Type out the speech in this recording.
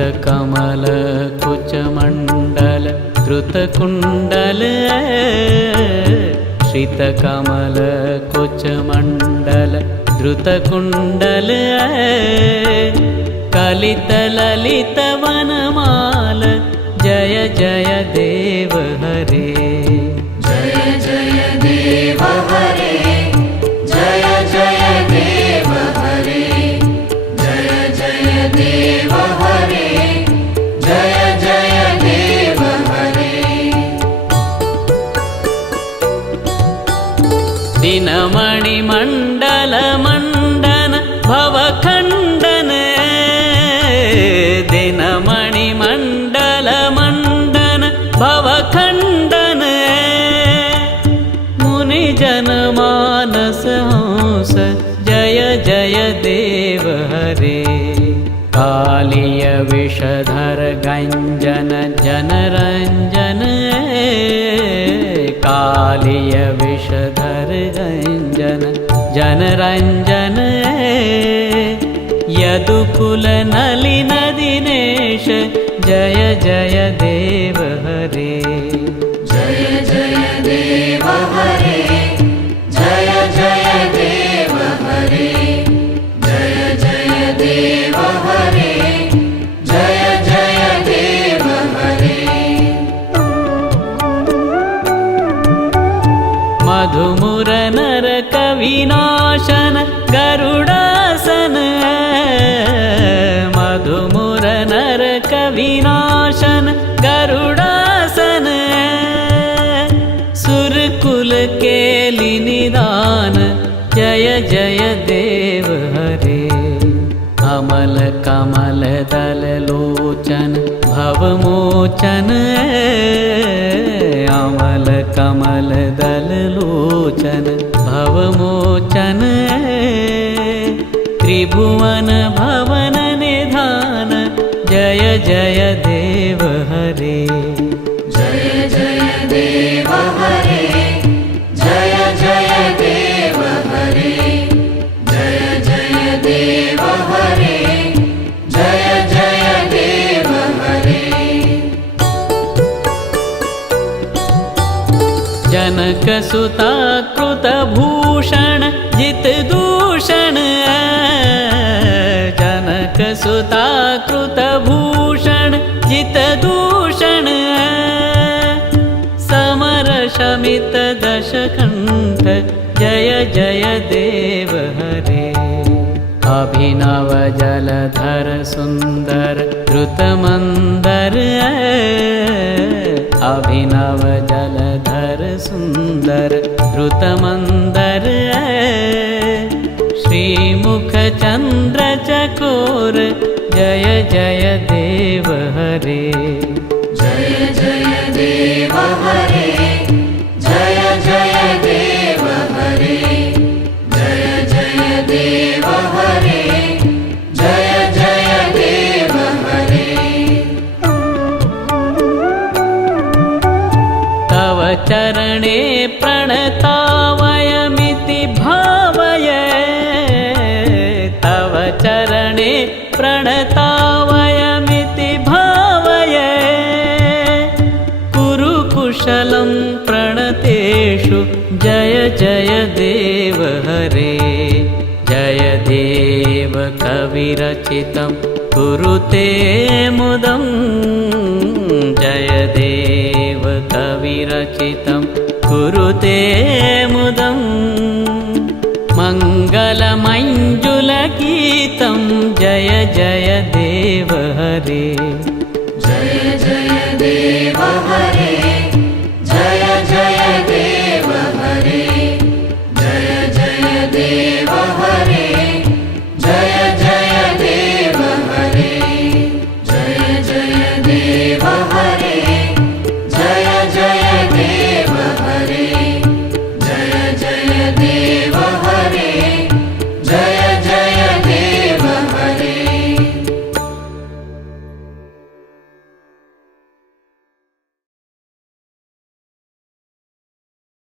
श्रितकमल कुचमण्डल धृतकुण्डल श्रितकमल कुचमण्डल धृतकुण्डल कलितललित वनमाल जय जय देव हरे जय जय देव हरे जय जय देव हरे जय जय देव हरे जय जय देव हरे। दिनमणि मंडल मंडन भवखण्डन दिनमणि मंडल मंडन भवखण्डन मुनिजन मानस हंस जय जय देव हरे कालिय विषधर गंजन जनरंजन कालिय विषधर गंजन जनरंजन यदुकुल नलिन दिनेश जय जय देव हरे जय जय देव हरे जय जय देव हरे जय जय देव हरे जय जय देव हरे। मधुमुर नरक विनाशन गरुडासन मधुमुर नरक विनाशन गरुडासन सुरकुल केलि निदान जय जय देव हरे अमल कमल दल लोचन भवमोचन अमल कमल दल लोचन भवमोचन त्रिभुवन भवन निधान जय जय देव हरे जय जय देव हरे जय जय देव हरे जय जय देव हरे जय जय देव हरे। जनक सुता कृत भूषण जित दूषण जनक सुता कृत भूषण जित दूषण समर शमित दशकंठ जय जय देव हरे अभिनव जलधर सुंदर द्रुतमंदर अभिनव जलधर सुंदर द्रुतमंदर श्रीमुख चंद्र चकोर जय जय देव हरे जय जय देव हरे जय जय देव हरे जय जय देव हरे जय जय देव हरे। तव चरणे प्रणतावयमिति भावय तव चरणे प्रणतावयमिति भावय कुरु कुशलं प्रणतेषु जय जय देव हरे जय देव कविरचितं कुरुते मुदं जय देव कविरचितं कुरुते मुदं मङ्गलमञ्जुलगीतं जय जय देव हरे।